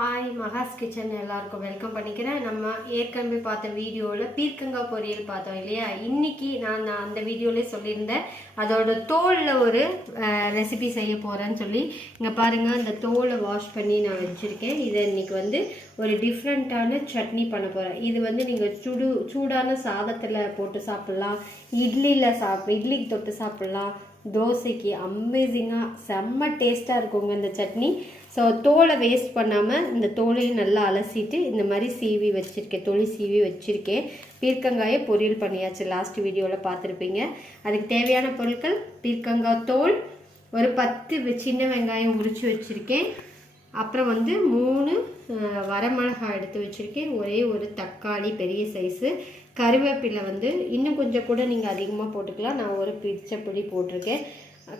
Hi மகாஸ் kitchen எல்லாருக்கும் welcome பண்ணிக்கிறேன். நம்ம ஏற்கனவே பார்த்த வீடியோவில் பீர்க்கங்காய் பொரியல் பார்த்தோம் இல்லையா. இன்னைக்கு நான் அந்த வீடியோலேயே சொல்லியிருந்தேன் அதோட தோலில் ஒரு ரெசிபி செய்ய போகிறேன்னு சொல்லி. இங்கே பாருங்கள், இந்த தோலை வாஷ் பண்ணி நான் வச்சுருக்கேன். இதை இன்னைக்கு வந்து ஒரு டிஃப்ரெண்ட்டான சட்னி பண்ண போகிறேன். இது வந்து நீங்கள் சூடான சாதத்தில் போட்டு சாப்பிட்லாம், இட்லிக்கு தொட்டு சாப்பிட்லாம், தோசைக்கு அமேசிங்காக செம்ம டேஸ்ட்டாக இருக்குங்க இந்த சட்னி. ஸோ தோலை வேஸ்ட் பண்ணாமல் இந்த தோலையும் நல்லா அலசிட்டு இந்த மாதிரி சீவி வச்சுருக்கேன், சீவி வச்சுருக்கேன். பீர்க்கங்காயை பொரியல் பண்ணியாச்சு, லாஸ்ட் வீடியோவில் பார்த்துருப்பீங்க. அதுக்கு தேவையான பொருட்கள்: பீர்க்கங்காய் தோல், ஒரு 10 சின்ன வெங்காயம் உரித்து வச்சுருக்கேன், அப்புறம் வந்து 3 வரமிளகாய் எடுத்து வச்சுருக்கேன், ஒரே ஒரு தக்காளி பெரிய சைஸு, கருவேப்பிலை வந்து இன்னும் கொஞ்சம் கூட நீங்கள் அதிகமாக போட்டுக்கலாம், நான் ஒரு பிச்சப்பொடி போட்டிருக்கேன்,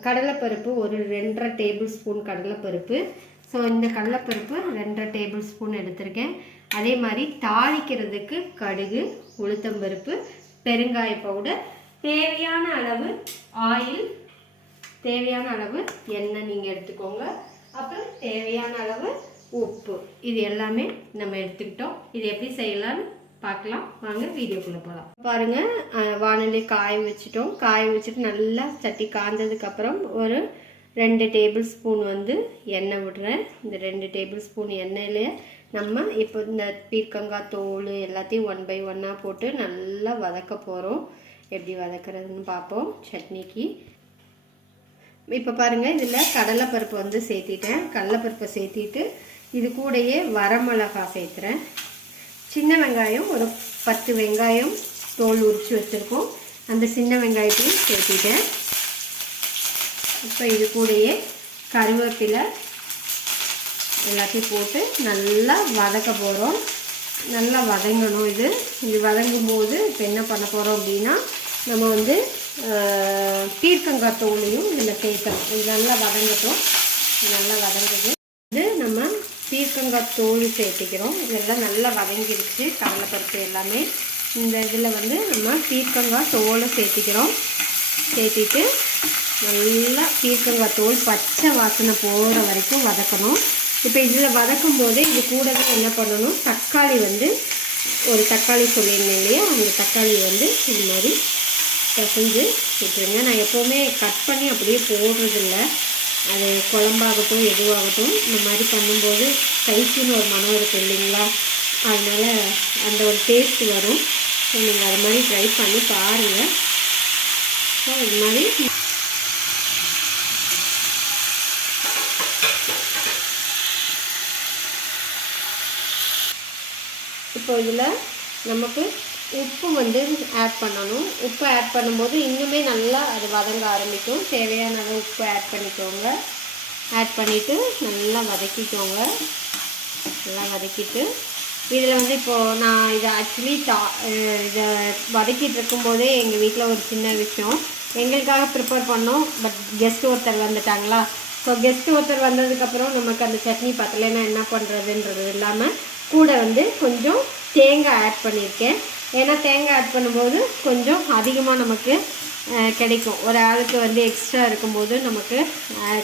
கடலைப்பருப்பு ஒரு 2.5 டேபிள் ஸ்பூன் கடலைப்பருப்பு. ஸோ இந்த கடலைப்பருப்பு 2.5 டேபிள் ஸ்பூன் எடுத்திருக்கேன். அதே மாதிரி தாளிக்கிறதுக்கு கடுகு, உளுத்தம்பருப்பு, பெருங்காய பவுடர், தேவையான அளவு ஆயில், தேவையான அளவு எண்ணெய் நீங்கள் எடுத்துக்கோங்க, அப்புறம் தேவையான அளவு உப்பு. இது எல்லாமே நம்ம எடுத்துக்கிட்டோம். இது எப்படி செய்யலான்னு பார்க்கலாம், வாங்க வீடியோக்குள்ளே போகலாம். பாருங்கள், வானொலி காய வச்சுட்டோம். காய வச்சுட்டு நல்லா சட்டி காய்ஞ்சதுக்கப்புறம் ஒரு 2 டேபிள் ஸ்பூன் வந்து எண்ணெய் விடுறேன். இந்த 2 டேபிள் ஸ்பூன் எண்ணெயில் நம்ம இப்போ இந்த பீர்க்கங்காய் தோல் எல்லாத்தையும் 1 by 1 போட்டு நல்லா வதக்க போகிறோம். எப்படி வதக்கிறதுன்னு பார்ப்போம் சட்னிக்கு. இப்போ பாருங்கள், இதில் கடலைப்பருப்பு வந்து சேர்த்திட்டேன். கடலைப்பருப்பை சேர்த்திட்டு இது கூடயே வரமிளகாய் சேர்த்துறேன். சின்ன வெங்காயம் ஒரு 10 வெங்காயம் தோல் உரித்து வச்சுருக்கோம், அந்த சின்ன வெங்காயத்தையும் சேர்த்திட்டேன். இப்போ இது கூடயே கருவேப்பிலை எல்லாத்தையும் போட்டு நல்லா வதக்க போகிறோம். நல்லா வதங்கணும். இது வதங்கும் போது இப்போ என்ன பண்ண போகிறோம் அப்படின்னா, நம்ம வந்து பீர்க்கங்காய் தோலையும் இதில் சேர்க்கணும். இது நல்லா வதங்கட்டும். நல்லா வதங்குது. இது நம்ம பீர்க்கங்காய் தோல் சேர்த்திக்கிறோம். இதெல்லாம் நல்லா வதங்கிடுச்சு, கடலைப்பருப்பு எல்லாமே. இந்த இதில் வந்து நம்ம பீர்க்கங்காய் தோலை சேர்த்திக்கிறோம். சேர்த்திட்டு நல்லா பீர்க்கங்காய் தோல் பச்சை வாசனை போகிற வரைக்கும் வதக்கணும். இப்போ இதில் வதக்கும் போதே இது கூடவே என்ன பண்ணணும், தக்காளி வந்து ஒரு தக்காளி சொல்லியிருந்தேன் இல்லையா, அந்த தக்காளி வந்து இது மாதிரி பிசைஞ்சு விட்டுருங்க. நான் எப்போவுமே கட் பண்ணி அப்படியே போடுறதில்ல. அது குழம்பாகட்டும் எதுவாகட்டும் இந்த மாதிரி பண்ணும்போது கைக்குன்னு ஒரு மனம் இருக்கும் இல்லைங்களா, அதனால் அந்த ஒரு டேஸ்ட் வரும். ஸோ நீங்கள் அது மாதிரி ட்ரை பண்ணி பாருங்கள். ஸோ இது மாதிரி இப்போ இதில் நமக்கு உப்பு வந்து ஆட் பண்ணணும். உப்பு ஆட் பண்ணும்போது இன்னுமே நல்லா அது வதங்க ஆரம்பிக்கும். தேவையான அளவு உப்பு ஆட் பண்ணிக்கோங்க. ஆட் பண்ணிவிட்டு நல்லா வதக்கிக்கோங்க. நல்லா வதக்கிட்டு இதில் வந்து இப்போது நான் இதை ஆக்சுவலி இதை வதக்கிட்டு இருக்கும்போதே எங்கள் வீட்டில் ஒரு சின்ன விஷயம் எங்களுக்காக ப்ரிப்பேர் பண்ணோம். பட் கெஸ்ட் ஒருத்தர் வந்துட்டாங்களா. ஸோ கெஸ்ட் ஒருத்தர் வந்ததுக்கப்புறம் நமக்கு அந்த சட்னி பத்தலைன்னா என்ன பண்ணுறதுன்றது இல்லாமல் கூட வந்து கொஞ்சம் தேங்காய் ஆட் பண்ணியிருக்கேன். ஏன்னா தேங்காய் ஆட் பண்ணும்போது கொஞ்சம் அதிகமாக நமக்கு கிடைக்கும். ஒரு ஆளுக்கு வந்து எக்ஸ்ட்ரா இருக்கும்போது நமக்கு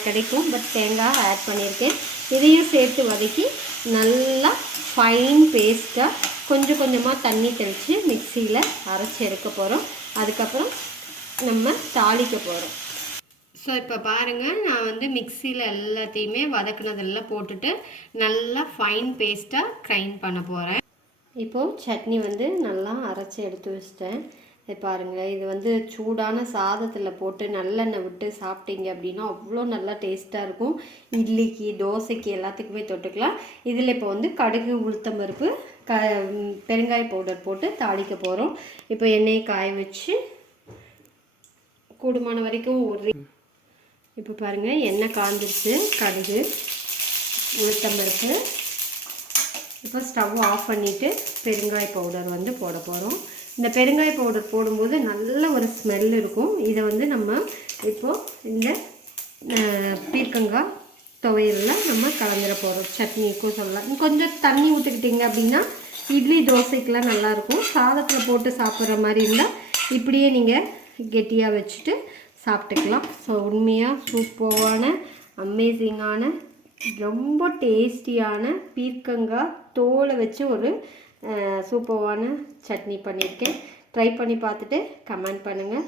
கிடைக்கும். பட் தேங்காய் ஆட் பண்ணியிருக்கேன். இதையும் சேர்த்து வதக்கி நல்லா ஃபைன் பேஸ்ட்டாக கொஞ்சம் கொஞ்சமாக தண்ணி தெளித்து மிக்சியில் அரைச்சி எடுக்க போகிறோம். அதுக்கப்புறம் நம்ம தாளிக்க போகிறோம். ஸோ இப்போ பாருங்கள், நான் வந்து மிக்சியில் எல்லாத்தையுமே வதக்குனதெல்லாம் போட்டுட்டு நல்லா ஃபைன் பேஸ்ட்டாக கிரைண்ட் பண்ண போகிறேன். இப்போது சட்னி வந்து நல்லா அரைச்சி எடுத்து வச்சிட்டேன். பாருங்கள், இது வந்து சூடான சாதத்தில் போட்டு நல்லெண்ணெய் விட்டு சாப்பிட்டீங்க அப்படின்னா அவ்வளோ நல்லா டேஸ்ட்டாக இருக்கும். இட்லிக்கு, தோசைக்கு எல்லாத்துக்குமே தொட்டுக்கலாம். இதில் இப்போ வந்து கடுகு, உளுத்தம்பருப்பு, பெருங்காய பவுடர் போட்டு தாளிக்க போகிறோம். இப்போ எண்ணெயை காய வச்சு கூடுமான வரைக்கும் இப்போ பாருங்கள், எண்ணெய் காஞ்சிருச்சு. கடுகு, உளுத்தம்பருப்பு. இப்போ ஸ்டவ் ஆஃப் பண்ணிவிட்டு பெருங்காய பவுடர் வந்து போட போகிறோம். இந்த பெருங்காய பவுடர் போடும்போது நல்ல ஒரு ஸ்மெல் இருக்கும். இதை வந்து நம்ம இப்போது இந்த பீர்க்கங்காய் துவையலில் நம்ம கலந்துட போகிறோம். சட்னிக்கும் சொல்லலாம். கொஞ்சம் தண்ணி ஊற்றிக்கிட்டிங்க அப்படின்னா இட்லி தோசைக்கெலாம் நல்லாயிருக்கும். சாதத்தில் போட்டு சாப்பிட்ற மாதிரி இருந்தால் இப்படியே நீங்கள் கெட்டியாக வச்சுட்டு சாப்பிட்டுக்கலாம். ஸோ உண்மையாக சூப்பரான அமேசிங்கான ரொம்ப டேஸ்டியான பீர்க்கங்காய் தோலை வச்சு ஒரு சூப்பரான சட்னி பண்ணியிருக்கேன். ட்ரை பண்ணி பார்த்துட்டு கமெண்ட் பண்ணுங்கள்.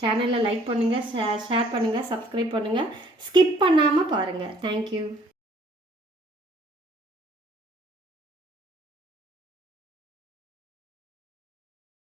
சேனலை லைக் பண்ணுங்கள், ஷேர் பண்ணுங்கள், சப்ஸ்கிரைப் பண்ணுங்கள். ஸ்கிப் பண்ணாமல் பாருங்கள். தேங்க்யூ.